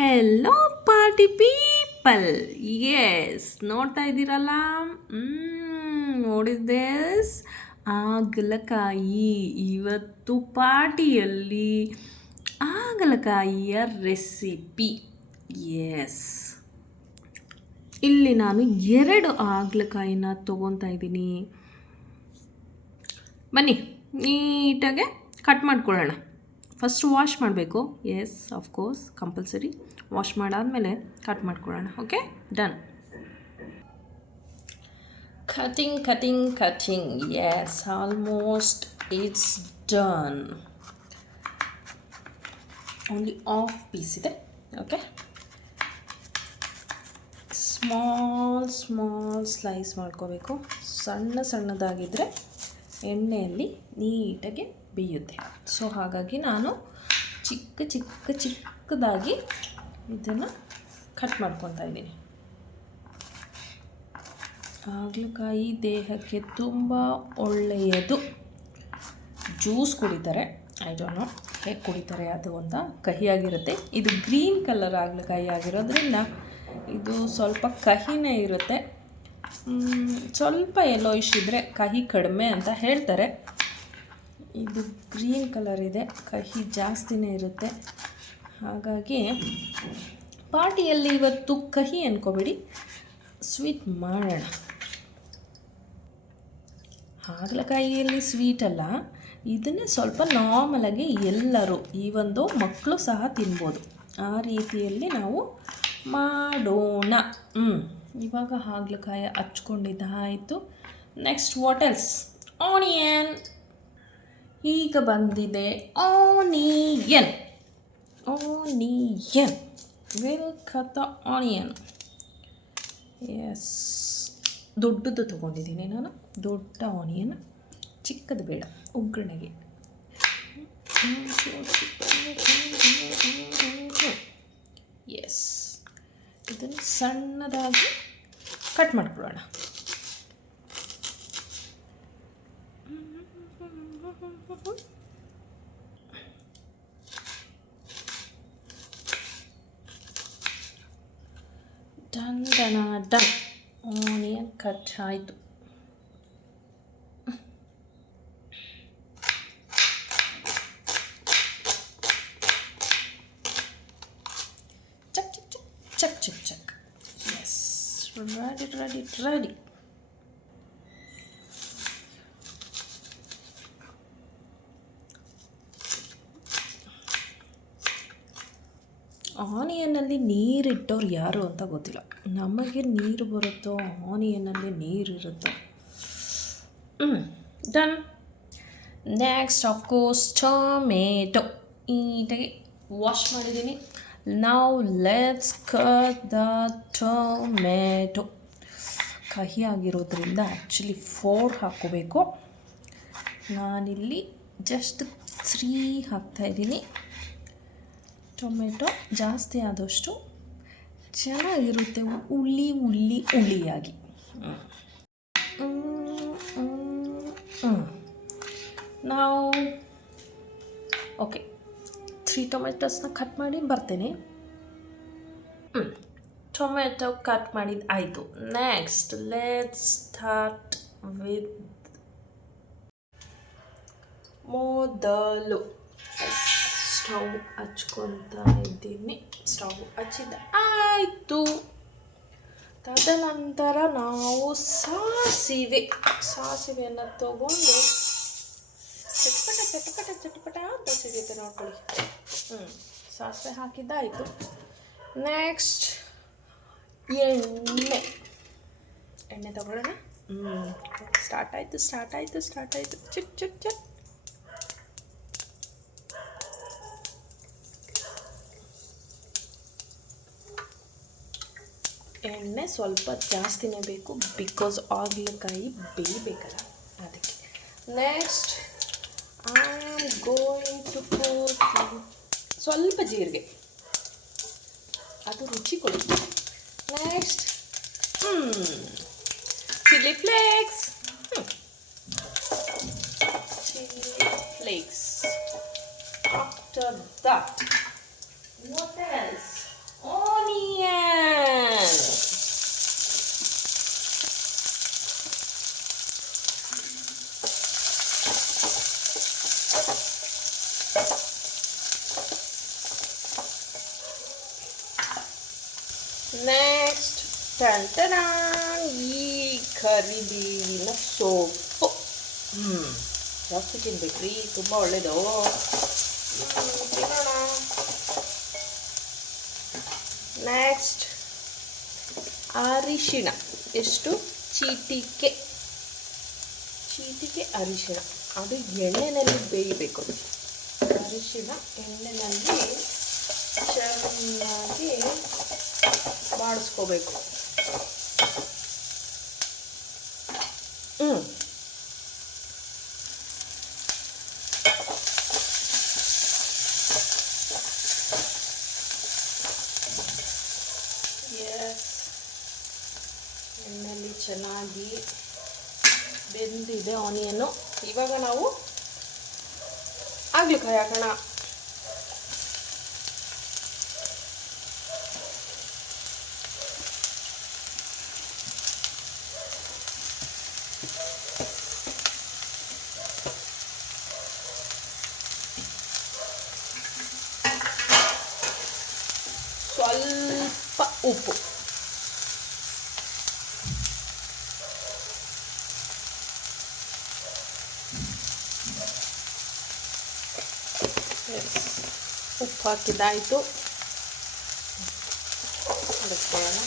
Hello party people. S, ನೋಡ್ತಾ ಇದ್ದೀರಲ್ಲ. ನೋಡಿದ್ದೇಸ್ ಆಗಲಕಾಯಿ. ಇವತ್ತು ಪಾರ್ಟಿಯಲ್ಲಿ ಆಗಲಕಾಯಿಯ ರೆಸಿಪಿ. ಎಸ್, ಇಲ್ಲಿ ನಾನು 2 ಆಗಲಕಾಯಿನ ತೊಗೊತಾ ಇದ್ದೀನಿ. ಬನ್ನಿ ನೀಟಾಗೆ ಕಟ್ ಮಾಡ್ಕೊಳ್ಳೋಣ. ಫಸ್ಟ್ ವಾಶ್ ಮಾಡಬೇಕು. Yes, of course compulsory. ವಾಶ್ ಮಾಡಾದಮೇಲೆ ಕಟ್ ಮಾಡ್ಕೊಳ್ಳೋಣ. Okay, done. Cutting. Yes, almost it's done. Only half piece ಇದೆ. ಓಕೆ, ಸ್ಮಾಲ್ ಸ್ಲೈಸ್ ಮಾಡ್ಕೋಬೇಕು. ಸಣ್ಣದಾಗಿದ್ದರೆ ಎಣ್ಣೆಯಲ್ಲಿ ನೀಟಾಗಿ ಬೇಯುತ್ತೆ. ಸೊ ಹಾಗಾಗಿ ನಾನು ಚಿಕ್ಕದಾಗಿ ಇದನ್ನು ಕಟ್ ಮಾಡ್ಕೊತಾ ಇದ್ದೀನಿ. ಹಾಗಲಕಾಯಿ ದೇಹಕ್ಕೆ ತುಂಬ ಒಳ್ಳೆಯದು. ಜ್ಯೂಸ್ ಕುಡಿತಾರೆ. ಐ ಡೋಂಟ್ ನೋ ಹೇಗೆ ಕುಡಿತಾರೆ ಅದು ಅಂತ. ಕಹಿಯಾಗಿರುತ್ತೆ. ಇದು ಗ್ರೀನ್ ಕಲರ್ ಹಾಗಲಕಾಯಿ ಆಗಿರೋದ್ರಿಂದ ಇದು ಸ್ವಲ್ಪ ಕಹಿನೇ ಇರುತ್ತೆ. ಸ್ವಲ್ಪ ಯೆಲ್ಲೋಯಿಶ್ ಇದ್ದರೆ ಕಹಿ ಕಡಿಮೆ ಅಂತ ಹೇಳ್ತಾರೆ. ಇದು ಗ್ರೀನ್ ಕಲರ್ ಇದೆ, ಕಹಿ ಜಾಸ್ತಿನೇ ಇರುತ್ತೆ. ಹಾಗಾಗಿ ಪಾರ್ಟಿಯಲ್ಲಿ ಇವತ್ತು ಕಹಿ ಅಂದ್ಕೋಬೇಡಿ, ಸ್ವೀಟ್ ಮಾಡೋಣ. ಹಾಗಲಕಾಯಿಯಲ್ಲಿ ಸ್ವೀಟ್ ಅಲ್ಲ, ಇದನ್ನೇ ಸ್ವಲ್ಪ ನಾರ್ಮಲಾಗಿ ಎಲ್ಲರೂ, ಈವೊಂದು ಮಕ್ಕಳು ಸಹ ತಿನ್ಬೋದು. ಆ ರೀತಿಯಲ್ಲಿ ನಾವು ಮಾಡೋಣ. ಇವಾಗ ಹಾಗಲಕಾಯಿ ಹಚ್ಕೊಂಡಿದ್ದಾಯಿತು. Next what else? ಆನಿಯನ್. ಈಗ ಬಂದಿದೆ onion. Will cut the onion. Yes, ದೊಡ್ಡದು ತೊಗೊಂಡಿದ್ದೀನಿ ನಾನು. ದೊಡ್ಡ ಆನಿಯನ್, ಚಿಕ್ಕದು ಬೇಡ ಒಗ್ಗರಣೆಗೆ. ಎಸ್, ಇದನ್ನು ಸಣ್ಣದಾಗಿ ಕಟ್ ಮಾಡ್ಕೊಳ್ಳೋಣ. ಡನ್. ಆನಿಯನ್ ಕಟ್ ಆಯಿತು. ಚಕ್. Yes, ready. ಆನಿಯನ್ನಲ್ಲಿ ನೀರಿಟ್ಟವ್ರು ಯಾರು ಅಂತ ಗೊತ್ತಿಲ್ಲ. ನಮಗೆ ನೀರು ಬರುತ್ತೋ ಆನಿಯನ್ನಲ್ಲಿ ನೀರಿರುತ್ತೋ. ಡನ್. Next of course tomato. ನೀಟಾಗಿ ವಾಶ್ ಮಾಡಿದ್ದೀನಿ. Now let's cut the tomato. ಕಹಿ ಆಗಿರೋದ್ರಿಂದ ಆ್ಯಕ್ಚುಲಿ 4 ಹಾಕ್ಕೋಬೇಕು. ನಾನಿಲ್ಲಿ ಜಸ್ಟ್ 3 ಹಾಕ್ತಾಯಿದ್ದೀನಿ. ಟೊಮೆಟೊ ಜಾಸ್ತಿ ಆದಷ್ಟು ಚೆನ್ನಾಗಿರುತ್ತೆ, ಹುಳಿಯಾಗಿ. ನಾವು ಓಕೆ, 3 ಟೊಮೆಟೊಸ್ನ ಕಟ್ ಮಾಡಿ ಬರ್ತೇನೆ. ಟೊಮೆಟೊ ಕಟ್ ಮಾಡಿದ್ದು ಆಯಿತು. ನೆಕ್ಸ್ಟ್ ಲೆಟ್ಸ್ ಸ್ಟಾರ್ಟ್ ವಿತ್ ಮೊದಲು ಸ್ಟವ್ ಹಚ್ಕೊತಾ ಇದ್ದೀನಿ. ಸ್ಟವ್ ಹಚ್ಚಿದ ಆಯಿತು. ತದನಂತರ ನಾವು ಸಾಸಿವೆಯನ್ನು ತಗೊಂಡು ಚಟಪಟ ಅಂತ ಸಿಗುತ್ತೆ ನೋಡ್ಕೊಳ್ಳಿ. ಸಾಸಿವೆ ಹಾಕಿದ್ದಾಯಿತು. ನೆಕ್ಸ್ಟ್ ಎಣ್ಣೆ ತಗೊಳ್ಳೋಣ. ಸ್ಟಾರ್ಟ್ ಆಯಿತು. ಚಿಕ್. ಎಣ್ಣೆ ಸ್ವಲ್ಪ ಜಾಸ್ತಿನೇ ಬೇಕು, ಬಿಕಾಸ್ ಹಾಗಲಕಾಯಿ ಬೇಯಬೇಕಲ್ಲ, ಅದಕ್ಕೆ. Next I am going to put ಸ್ವಲ್ಪ ಜೀರಿಗೆ, ಅದು ರುಚಿ ಕೊಡುತ್ತೆ. Next chilli flakes. After that, what else? Next ಟಂಟನ ಈ ಕರಿಬೇವಿನ ಸೊಪ್ಪು ಜಾಸ್ತಿ ತಿನ್ಬೇಕ್ರಿ, ತುಂಬ ಒಳ್ಳೆಯದು. ತಿನ್ನೋಣ. ನೆಕ್ಸ್ಟ್ ಅರಿಶಿಣ, ಎಷ್ಟು ಚೀಟಿಕೆ ಅರಿಶಿಣ, ಅದು ಎಣ್ಣೆಯಲ್ಲಿ ಬೇಯಬೇಕು. ಅರಿಶಿಣ ಎಣ್ಣೆಯಲ್ಲಿ ಚೆನ್ನಾಗಿ ಬಾಡಿಸ್ಕೋಬೇಕು. ಎಣ್ಣೆಯಲ್ಲಿ ಚೆನ್ನಾಗಿ ಬೆಂದಿದೆ ಆನಿಯನ್ನು. ಇವಾಗ ನಾವು ಹಾಗಲಕಾಯಿ ಹಾಕೋಣ. ಸ್ವಲ್ಪ ಉಪ್ಪು, ಉಪ್ಪು ಹಾಕಿದ್ದಾಯಿತು. ಅದಕ್ಕೊಳ್ಳೋಣ.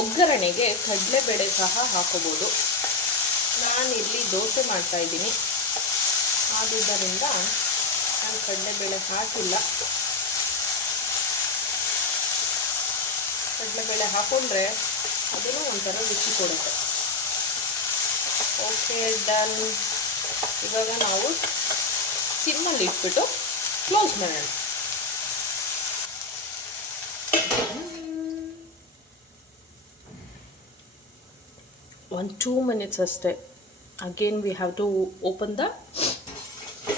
ಒಗ್ಗರಣೆಗೆ ಕಡಲೆಬೇಳೆ ಸಹ ಹಾಕೋಬೋದು. ನಾನಿಲ್ಲಿ ದೋಸೆ ಮಾಡ್ತಾಯಿದ್ದೀನಿ, ಆದುದರಿಂದ ನಾನು ಕಡಲೆಬೇಳೆ ಹಾಕಿಲ್ಲ. ಕಡಲೆಬೇಳೆ ಹಾಕೊಂಡ್ರೆ ಅದೂ ಒಂಥರ ರುಚಿ ಕೊಡುತ್ತೆ. Okay, done. ಇವಾಗ ನಾವು ಸಿಮ್ಮಲ್ಲಿ ಇಟ್ಬಿಟ್ಟು ಕ್ಲೋಸ್ ಮಾಡೋಣ. 1-2 minutes ಅಷ್ಟೇ. Again we have to open the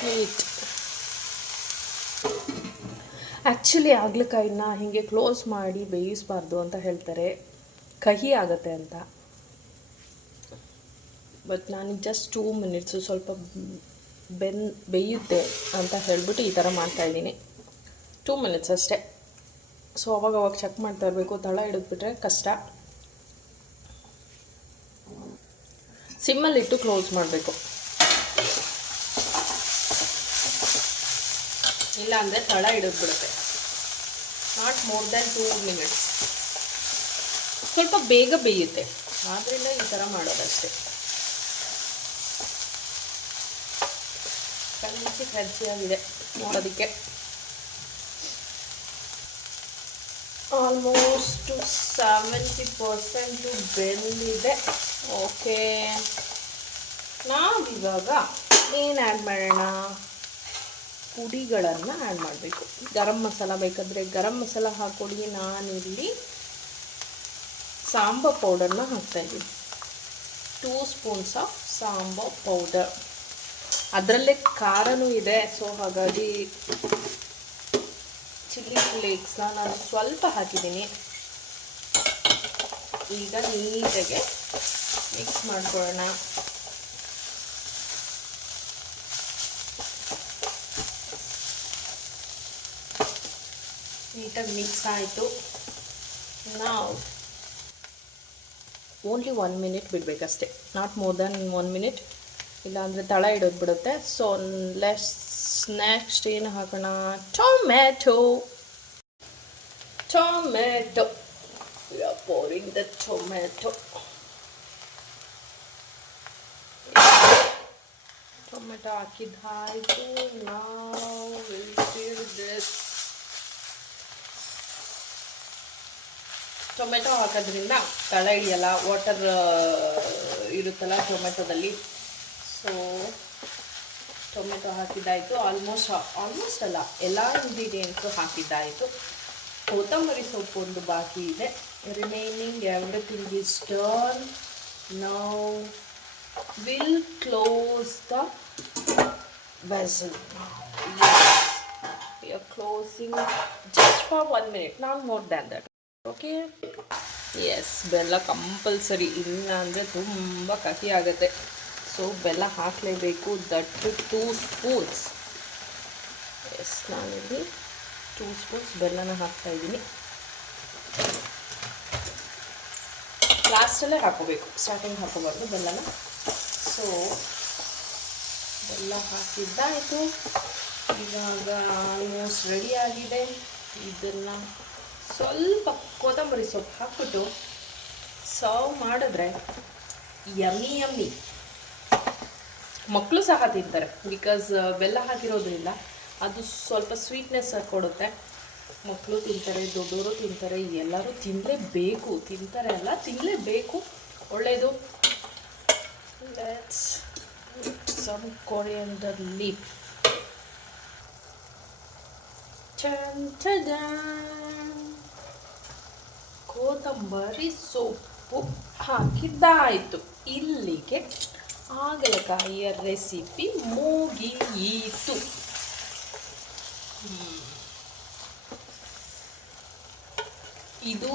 heat. Actually ಹಾಗಲಕಾಯಿನ ಹೀಗೆ ಕ್ಲೋಸ್ ಮಾಡಿ ಬೇಯಿಸಬಾರ್ದು ಅಂತ ಹೇಳ್ತಾರೆ, ಕಹಿ ಆಗುತ್ತೆ ಅಂತ. ಬಟ್ ನಾನು ಜಸ್ಟ್ 2 minutes ಸ್ವಲ್ಪ ಬೇಯುತ್ತೆ ಅಂತ ಹೇಳಿಬಿಟ್ಟು ಈ ಥರ ಮಾಡ್ತಾಯಿದ್ದೀನಿ. 2 minutes ಅಷ್ಟೇ. ಸೊ ಅವಾಗ ಚೆಕ್ ಮಾಡ್ತಾ ಇರಬೇಕು, ತಳ ಹಿಡಿದ್ಬಿಟ್ರೆ ಕಷ್ಟ. ಸಿಮ್ಮಲ್ಲಿಟ್ಟು ಕ್ಲೋಸ್ ಮಾಡಬೇಕು, ಇಲ್ಲಾಂದರೆ ತಳ ಹಿಡಿದ್ಬಿಡುತ್ತೆ. Not more than 2 minutes. ಸ್ವಲ್ಪ ಬೇಗ ಬೇಯುತ್ತೆ, ಆದ್ದರಿಂದ ಈ ಥರ ಮಾಡೋದಷ್ಟೇ. ಕ್ರಂಚಿಯಾಗಿದೆ ನೋಡೋದಕ್ಕೆ. ಆಲ್ಮೋಸ್ಟ್ 70% ಬೆಂದಿದೆ. ಓಕೆ, ನಾವಿವಾಗ ಏನು ಆ್ಯಡ್ ಮಾಡೋಣ? ಪುಡಿಗಳನ್ನು ಆ್ಯಡ್ ಮಾಡಬೇಕು. ಗರಂ ಮಸಾಲ ಬೇಕಾದರೆ ಗರಂ ಮಸಾಲ ಹಾಕ್ಕೊಡಿ. ನಾನಿಲ್ಲಿ ಸಾಂಬಾರ್ ಪೌಡರ್ನ ಹಾಕ್ತಾಯಿದ್ದೀನಿ. 2 ಸ್ಪೂನ್ಸ್ ಆಫ್ ಸಾಂಬಾರ್ ಪೌಡರ್. ಅದರಲ್ಲೇ ಖಾರನೂ ಇದೆ, ಸೊ ಹಾಗಾಗಿ ಚಿಲ್ಲಿ ಫ್ಲೇಕ್ಸ್ನ ನಾನು ಸ್ವಲ್ಪ ಹಾಕಿದ್ದೀನಿ. ಈಗ ನೀಟಾಗಿ ಮಿಕ್ಸ್ ಮಾಡ್ಕೊಳ್ಳೋಣ. ನೀಟಾಗಿ ಮಿಕ್ಸ್ ಆಯಿತು. ನಾವು ಓನ್ಲಿ 1 minute ಬಿಡಬೇಕಷ್ಟೆ, ನಾಟ್ ಮೋರ್ ದ್ಯಾನ್ 1 minute, ಇಲ್ಲಾಂದರೆ ತಳ ಇಡೋದು ಬಿಡುತ್ತೆ. ಸೊ ನೆಕ್ಸ್ಟ್ ಏನು ಹಾಕೋಣ? Tomato. We are pouring the tomato. Tomato ಹಾಕಿದ್ದಾಯಿತು. ನಾವು ವಿಲ್ ಫಿಲ್ ದಿಸ್. ಟೊಮೆಟೊ ಹಾಕೋದ್ರಿಂದ ತಳ ಹಿಡಿಯಲ್ಲ, ವಾಟರ್ ಇರುತ್ತಲ್ಲ ಟೊಮೆಟೊದಲ್ಲಿ. ಸೊ ಟೊಮೆಟೊ ಹಾಕಿದ್ದಾಯಿತು. ಆಲ್ಮೋಸ್ಟ್ ಅಲ್ಲ, ಎಲ್ಲ ಇಂಗ್ರೀಡಿಯೆಂಟ್ಸು ಹಾಕಿದ್ದಾಯಿತು. ಕೊತ್ತಂಬರಿ ಸೊಪ್ಪು ಒಂದು ಬಾಕಿ ಇದೆ. Remaining everything is done. Now will close the vessel. Yes, we are closing just for 1 minute, not more than that. Okay, yes, ಬೆಲ್ಲ ಕಂಪಲ್ಸರಿ, ಇಲ್ಲ ಅಂದರೆ ತುಂಬ ಕಹಿ ಆಗುತ್ತೆ. ಸೊ ಬೆಲ್ಲ ಹಾಕಲೇಬೇಕು. That 2 spoons. ಎಸ್, ನಾನಿಲ್ಲಿ 2 ಸ್ಪೂನ್ಸ್ ಬೆಲ್ಲನ ಹಾಕ್ತಾಯಿದ್ದೀನಿ. ಲಾಸ್ಟಲ್ಲೇ ಹಾಕೋಬೇಕು, ಸ್ಟಾರ್ಟಿಂಗ್ ಹಾಕೋಬಾರ್ದು ಬೆಲ್ಲನ. ಸೊ ಬೆಲ್ಲ ಹಾಕಿದ್ದಾಯಿತು. ಇವಾಗ ಆಲ್ಮೋಸ್ಟ್ ರೆಡಿಯಾಗಿದೆ. ಇದನ್ನು ಸ್ವಲ್ಪ ಕೊತ್ತಂಬರಿ ಸೊಪ್ಪು ಹಾಕ್ಬಿಟ್ಟು ಸರ್ವ್ ಮಾಡಿದ್ರೆ ಯಮ್ಮಿ ಯಮ್ಮಿ. ಮಕ್ಕಳು ಸಹ ತಿಂತಾರೆ, ಬಿಕಾಸ್ ಬೆಲ್ಲ ಹಾಕಿರೋದ್ರಿಂದ ಅದು ಸ್ವಲ್ಪ ಸ್ವೀಟ್ನೆಸ್ ಕೊಡುತ್ತೆ. ಮಕ್ಕಳು ತಿಂತಾರೆ, ದೊಡ್ಡವರು ತಿಂತಾರೆ, ಎಲ್ಲರೂ ತಿನ್ನಲೇಬೇಕು. ತಿಂತಾರೆ ಅಲ್ಲ, ತಿನ್ನಲೇಬೇಕು, ಒಳ್ಳೆಯದು. Let's some coriander leaf. ಕೊತ್ತಂಬರಿ ಸೊಪ್ಪು ಹಾಕಿದ್ದಾಯಿತು. ಇಲ್ಲಿಗೆ ಹಾಗಲಕಾಯಿಯ ರೆಸಿಪಿ ಮುಗಿಯಿತು. ಇದು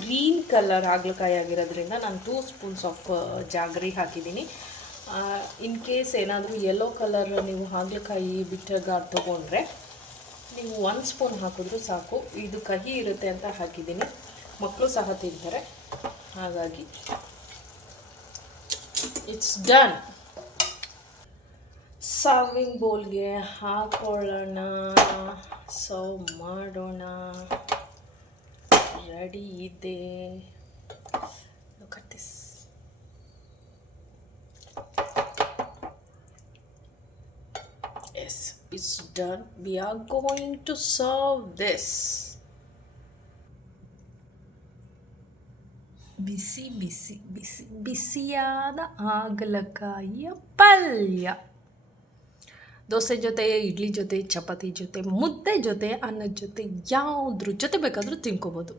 ಗ್ರೀನ್ ಕಲರ್ ಹಾಗಲಕಾಯಿ ಆಗಿರೋದ್ರಿಂದ ನಾನು 2 ಸ್ಪೂನ್ಸ್ ಆಫ್ ಜಾಗರಿ ಹಾಕಿದ್ದೀನಿ. ಇನ್ ಕೇಸ್ ಏನಾದರೂ ಯೆಲ್ಲೋ ಕಲರ್ ನೀವು ಹಾಗಲಕಾಯಿ ಬಿಟ್ಟರ್ಗಾರ್ ತೊಗೊಂಡ್ರೆ ನೀವು 1 ಸ್ಪೂನ್ ಹಾಕಿದ್ರೂ ಸಾಕು. ಇದು ಕಹಿ ಇರುತ್ತೆ ಅಂತ ಹಾಕಿದ್ದೀನಿ, ಮಕ್ಕಳು ಸಹ ತಿಂತಾರೆ, ಹಾಗಾಗಿ ಇಟ್ಸ್ ಡನ್. ಸರ್ವಿಂಗ್ ಬೌಲ್ಗೆ ಹಾಕೊಳ್ಳೋಣ, ಸರ್ವ್ ಮಾಡೋಣ. ರೆಡಿ ಇದೆ. Look at this. Yes, it's done. We are going to serve this. ಬಿಸಿ ಬಿಸಿ ಬಿಸಿ ಬಿಸಿಯಾದ ಹಾಗಲಕಾಯಿಯ ಪಲ್ಯ. ದೋಸೆ ಜೊತೆ, ಇಡ್ಲಿ ಜೊತೆ, ಚಪಾತಿ ಜೊತೆ, ಮುದ್ದೆ ಜೊತೆ, ಅನ್ನದ ಜೊತೆ, ಯಾವುದ್ರ ಜೊತೆ ಬೇಕಾದರೂ ತಿನ್ಕೋಬೋದು.